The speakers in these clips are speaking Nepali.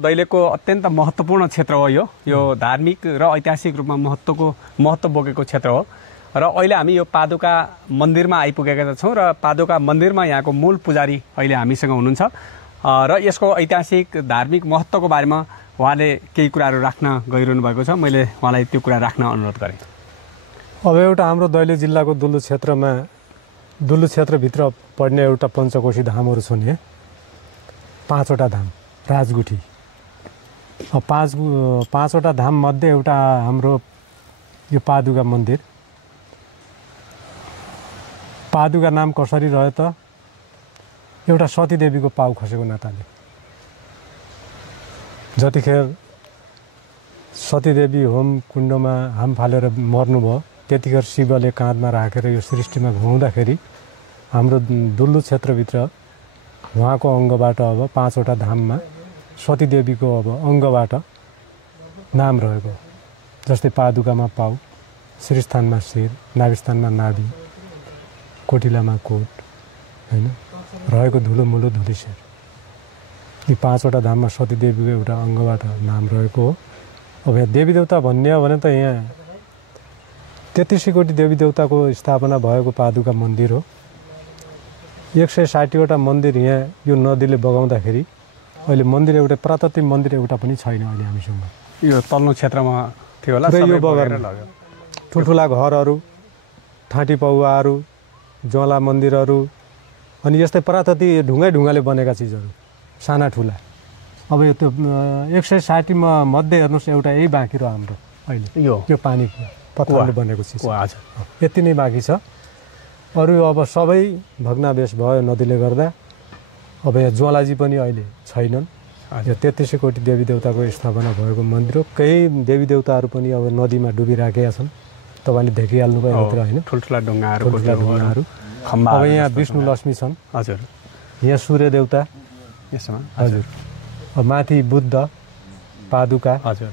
दैलेखको अत्यन्त महत्त्वपूर्ण क्षेत्र हो यो धार्मिक र ऐतिहासिक रूपमा महत्त्व बोकेको क्षेत्र हो र अहिले हामी यो पादुका मन्दिरमा आइपुगेका छौँ र पादुका मन्दिरमा यहाँको मूल पुजारी अहिले हामीसँग हुनुहुन्छ र यसको ऐतिहासिक धार्मिक महत्त्वको बारेमा उहाँले केही कुराहरू राख्न गइरहनु भएको छ। मैले उहाँलाई त्यो कुरा राख्न अनुरोध गरेँ। अब एउटा हाम्रो दैलेख जिल्लाको दुल्लु क्षेत्रभित्र पर्ने एउटा पञ्चकोशी धामहरू छन्। 5वटा धाम राजगुठी। अब पाँचवटा धाम मध्ये एउटा हाम्रो यो पादुका मन्दिर। पादुका नाम कसरी रह्यो त एउटा सतीदेवीको पाउ खसेको नाताले। जतिखेर सतीदेवी होम कुण्डमा हाम फालेर मर्नुभयो त्यतिखेर शिवले काँधमा राखेर यो सृष्टिमा घुमाउँदाखेरि हाम्रो दुल्लु क्षेत्रभित्र उहाँको अङ्गबाट अब 5वटा धाममा सतीदेवीको अब अङ्गबाट नाम रहेको। जस्तै पादुकामा पाउ, श्रीस्थानमा शिर, नाभिस्थानमा नाभि, कोटिलामा कोट, हैन रहेको धुलो मुलो धुलीसेर। यी 5वटा धाममा सतीदेवीको एउटा अङ्गबाट नाम रहेको हो। अब यहाँ देवी देवता भन्ने हो भने त यहाँ 33 कोटी देवी देवताको स्थापना भएको पादुका मन्दिर हो। 160वटा मन्दिर यहाँ यो नदीले बगाउँदाखेरि अहिले मन्दिर एउटा पुरातात्विक मन्दिर एउटा पनि छैन अहिले हामीसँग। यो तल्लो क्षेत्रमा थियो होला। यो बगाएर ठुल्ठुला घरहरू, ठाँटी पौवाहरू, ज्वाला मन्दिरहरू अनि यस्तै पुरातात्विक ढुङ्गाले बनेका चिजहरू साना ठुला। अब यो त्यो 160 मध्ये हेर्नुहोस् एउटा यही बाँकी रह्यो हाम्रो अहिले यो पानी पत्थरले बनेको चिज। यति नै बाँकी छ। अरू अब सबै भग्नावेश भयो नदीले गर्दा। अब यहाँ ज्वालाजी पनि अहिले छैनन्। यो 33 कोटी देवी देवताको स्थापना भएको मन्दिर हो। केही देवी देवताहरू पनि अब नदीमा डुबिराखेका छन्। तपाईँले देखिहाल्नु भयो भित्र होइन, ठुल्ठुला ढुङ्गाहरू। अब यहाँ विष्णु लक्ष्मी छन्। हजुर। यहाँ सूर्य देवता यसमा। हजुर। अब माथि बुद्ध, पादुका। हजुर।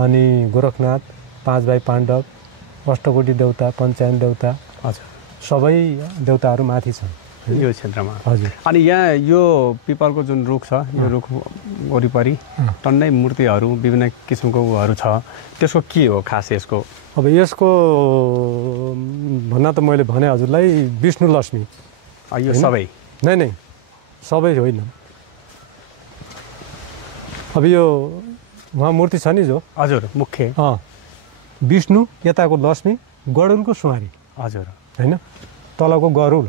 अनि गोरखनाथ, 5 भाइ पाण्डव, अष्टकोटी देवता, पञ्चायन देवता। हजुर। सबै देवताहरू माथि छन् यो क्षेत्रमा। हजुर। अनि यहाँ यो पिपलको जुन रुख छ यो रुख वरिपरि टन्नै मूर्तिहरू विभिन्न किसिमको उहरू छ, त्यसको के हो खास यसको? अब यसको भन्न त मैले भने हजुरलाई विष्णु लक्ष्मी यो सबै नै सबै होइन। अब यो उहाँ मूर्ति छ नि जो हजुर मुख्य विष्णु, यताको लक्ष्मी, गरुडको सुहारी। हजुर हैन, तलको गरुड।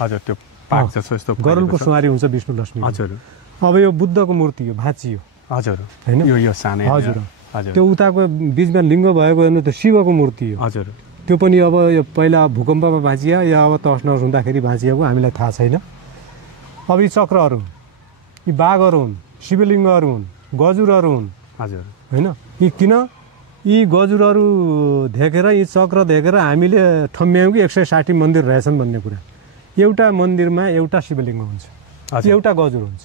हजुर त्यो पाक्छ यस्तो गरुडको सुहारी हुन्छ विष्णु लक्ष्मी। हजुर। अब यो बुद्धको मूर्ति हो, भाँची हो। हजुर हैन, यो सानै। हजुर। हजुर। त्यो उताको बिचमा लिङ्ग भएको हेर्नु त शिवको मूर्ति हो। हजुर। त्यो पनि अब यो पहिला भूकम्पमा भाँचिया या अब तस नस हुँदाखेरि भाँचिएको हामीलाई थाहा छैन। अब यी चक्रहरू, यी बाघहरू हुन्, शिवलिङ्गहरू हुन्, गजुरहरू हुन्। हजुर। होइन, यी किन यी गजुरहरू देखेर यी चक्र देखेर हामीले ठम्ब्यायौँ कि 160 मन्दिर रहेछन् भन्ने कुरा। एउटा मन्दिरमा एउटा शिवलिङ्ग हुन्छ, एउटा गजुर हुन्छ।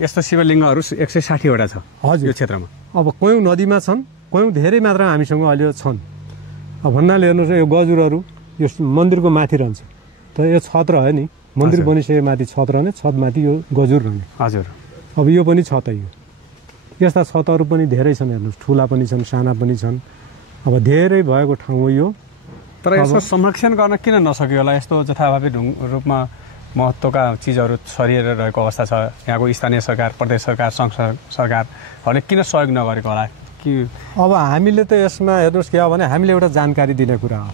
यस्तो शिवलिङ्गहरू 160वटा छ हजुर यो क्षेत्रमा। अब कयौँ नदीमा छन्, कयौँ धेरै मात्रामा हामीसँग अहिले छन्। अब भन्नाले हेर्नुहोस् यो गजुरहरू यो मन्दिरको माथि रहन्छ त, यो छत रह्यो नि, मन्दिर बनिसके माथि छत रहने, छत माथि यो गजुर रहने। हजुर। अब यो पनि छत यो। यस्ता छतहरू पनि धेरै छन् हेर्नुहोस्, ठुला पनि छन्, साना पनि छन्। अब धेरै भएको ठाउँ हो यो। तर यसको संरक्षण गर्न किन नसक्यो होला? यस्तो जथाभावी रूपमा महत्त्वका चिजहरू छरिएर रहेको अवस्था छ। यहाँको स्थानीय सरकार, प्रदेश सरकार, सङ्घ सरकारहरूले किन सहयोग नगरेको होला कि? अब हामीले त यसमा हेर्नुहोस् के हो भने हामीले एउटा जानकारी दिने कुरा हो।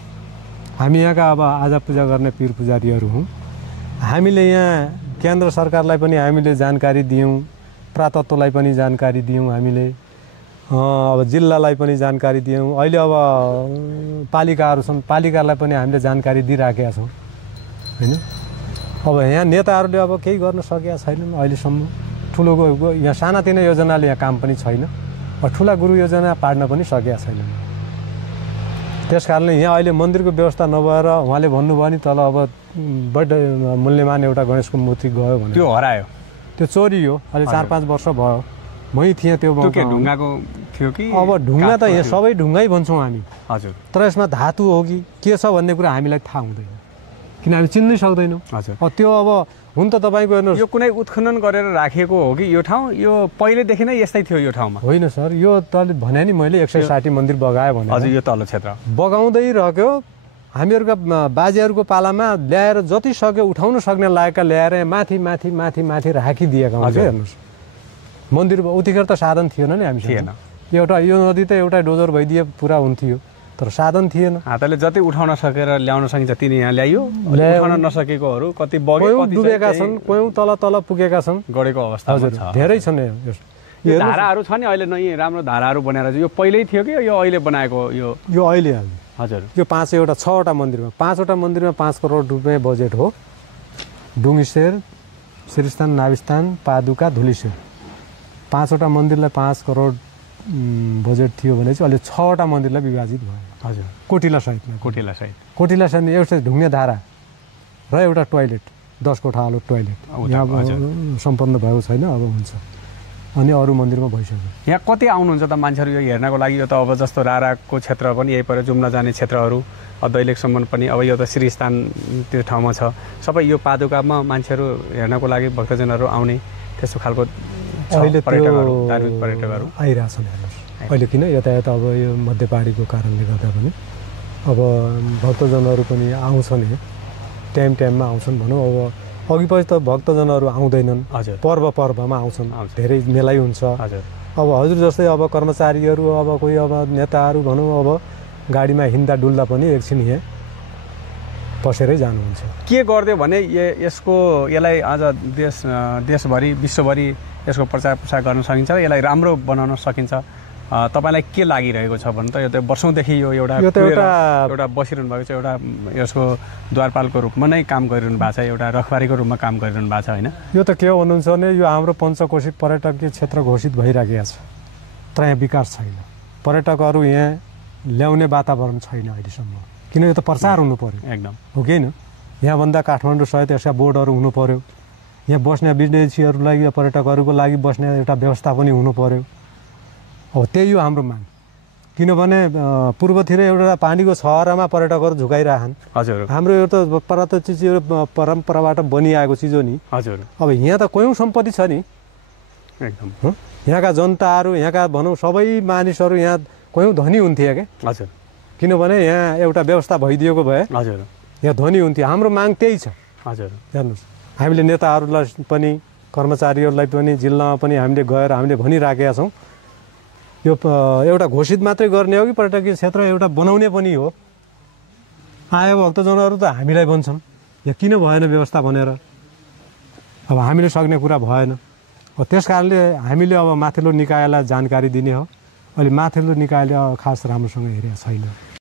हामी यहाँका अब आजा पूजा गर्ने पीर पुजारीहरू हौँ। हामीले यहाँ केन्द्र सरकारलाई पनि हामीले जानकारी दियौँ, पुरातत्त्वलाई पनि जानकारी दियौँ, हामीले अब जिल्लालाई पनि जानकारी दियौँ। अहिले अब पालिकाहरू छन्, पालिकालाई पनि हामीले जानकारी दिइराखेका छौँ होइन। अब यहाँ नेताहरूले अब केही गर्न सकेका छैनन् अहिलेसम्म। ठुलो यहाँ सानातिना योजनाले यहाँ काम पनि छैन, ठुला गुरु योजना पाड्न पनि सकेका छैनन्। त्यस कारणले यहाँ अहिले मन्दिरको व्यवस्था नभएर उहाँले भन्नुभयो नि तल अब बड मूल्यमान एउटा गणेशको मूर्ति गयो भने त्यो हरायो, त्यो चोरी हो। अहिले 4-5 वर्ष भयो, मै थिएँ त्यो ढुङ्गाको थियो कि? अब ढुङ्गा त यहाँ सबै ढुङ्गै भन्छौँ हामी। हजुर। तर यसमा धातु हो कि के छ भन्ने कुरा हामीलाई थाहा हुँदैन, किन हामी चिन्नै सक्दैनौँ। हजुर। त्यो अब हुन त तपाईँको हेर्नुहोस् यो कुनै उत्खनन गरेर राखिएको हो कि यो ठाउँ यो पहिलेदेखि नै यस्तै थियो यो ठाउँमा? होइन सर, यो त भने नि मैले 160 मन्दिर बगायो भने हजुर यो तल्लो क्षेत्र बगाउँदै रहेको हामीहरूका बाजेहरूको पालामा ल्याएर जति सक्यो उठाउन सक्ने लायकका ल्याएर माथि माथि माथि माथि राखिदिएका हुन्छ। हेर्नुहोस् मन्दिर उतिखेर त साधन थिएन नि हामी थिएन। एउटा यो नदी त एउटा डोजर भइदिए पुरा हुन्थ्यो, तर साधन थिएन। हातले जति उठाउन सकेर ल्याउन सकिन्छ तिनी यहाँ ल्याइयो, उठाउन नसकेकोहरू कति बग्यो, कयौं डुबेका छन्, कयौं तल तल पुगेका छन्, गडेको अवस्थामा छ। धेरै छन्। यो धाराहरू छ नि अहिले नयाँ राम्रो धाराहरू बनाएर यो पहिल्यै थियो कि यो अहिले बनाएको? यो अहिले हजुर यो 6वटा मन्दिरमा 5वटा मन्दिरमा 5 करोड रुपियाँ बजेट हो। डुङ्गिसेर, श्रीस्थान, नाभिस्थान, पादुका, धुलीसेर 5वटा मन्दिरलाई 5 करोड बजेट थियो भने चाहिँ अहिले 6वटा मन्दिरलाई विभाजित भयो। हजुर कोटिला सहितमा कोटिला सहित एउटा ढुङ्गे धारा र एउटा टोयलेट 10 कोठा आलो टोयलेट यहाँ सम्पन्न भएको छैन, अब हुन्छ। अनि अरू मन्दिरमा भइसक्यो। यहाँ कति आउनुहुन्छ त मान्छेहरू यो हेर्नको लागि? यो त अब जस्तो राराको क्षेत्र पनि यही पऱ्यो, जुम्ला जाने क्षेत्रहरू, दैलेखसम्म पनि, अब यो त श्रीस्थान त्यो ठाउँमा छ, सबै यो पादुकामा मान्छेहरू हेर्नको लागि भक्तजनहरू आउने त्यस्तो खालको अहिले पर्यटकहरू, धार्मिक पर्यटकहरू आइरहेछन्। हेर्नुहोस् अहिले किन यातायात अब यो मध्य पहाडीको कारणले गर्दा पनि अब भक्तजनहरू पनि आउँछन्, टाइममा आउँछन् भनौँ। अब अघि पछि त भक्तजनहरू आउँदैनन्, पर्वमा आउँछन्, धेरै मेलै हुन्छ। अब हजुर जस्तै अब कर्मचारीहरू, अब कोही अब नेताहरू भनौँ, अब गाडीमा हिँड्दा डुल्दा पनि एकछिन यहाँ पसेरै जानुहुन्छ। के गरिदियो भने यसलाई आज देशभरि विश्वभरि यसको प्रचार प्रसार गर्न सकिन्छ, यसलाई राम्रो बनाउन सकिन्छ। तपाईँलाई के लागिरहेको छ भने त यो त वर्षौँदेखि यो एउटा बसिरहनु भएको छ, एउटा यसको द्वारपालको रूपमा नै काम गरिरहनु भएको छ, एउटा रखबारीको रूपमा काम गरिरहनु भएको छ होइन? यो त के हो भन्नुहुन्छ भने यो हाम्रो पञ्चकोशी पर्यटकीय क्षेत्र घोषित भइराखेको छ, तर यहाँ विकास छैन। पर्यटकहरू यहाँ ल्याउने वातावरण छैन अहिलेसम्म, किन यो त प्रचार हुनु पर्यो एकदम, हो कि होइन? यहाँभन्दा काठमाडौँ सहित यसका बोर्डहरू हुनु पर्यो, यहाँ बस्ने विदेशीहरूलाई पर्यटकहरूको लागि बस्ने एउटा व्यवस्था पनि हुनु पर्यो। अब त्यही हो हाम्रो माग, किनभने पूर्वतिर एउटा पानीको छहरामा पर्यटकहरू झुकाइरहन्। हजुर हाम्रो यो त पुरातन चिजहरू परम्पराबाट बनिआएको चिज हो नि। हजुर अब यहाँ त कयौँ सम्पत्ति छ नि एकदम, यहाँका जनताहरू, यहाँका भनौँ सबै मानिसहरू यहाँ कयौँ धनी हुन्थे क्या। हजुर किनभने यहाँ एउटा व्यवस्था भइदिएको भए हजुर यहाँ धनी हुन्थ्यो। हाम्रो माग त्यही छ। हजुर हेर्नुहोस् हामीले नेताहरूलाई पनि कर्मचारीहरूलाई पनि जिल्लामा पनि हामीले गएर हामीले भनिराखेका छौँ, यो एउटा घोषित मात्रै गर्ने हो कि पर्यटकीय क्षेत्र एउटा बनाउने पनि हो। आयो भक्तजनहरू त हामीलाई भन्छन् यहाँ किन भएन व्यवस्था भनेर, अब हामीले सक्ने कुरा भएन। त्यस कारणले हामीले अब माथिल्लो निकायलाई जानकारी दिने हो। अहिले माथिल्लो निकायले खास राम्रोसँग हेरेको छैन।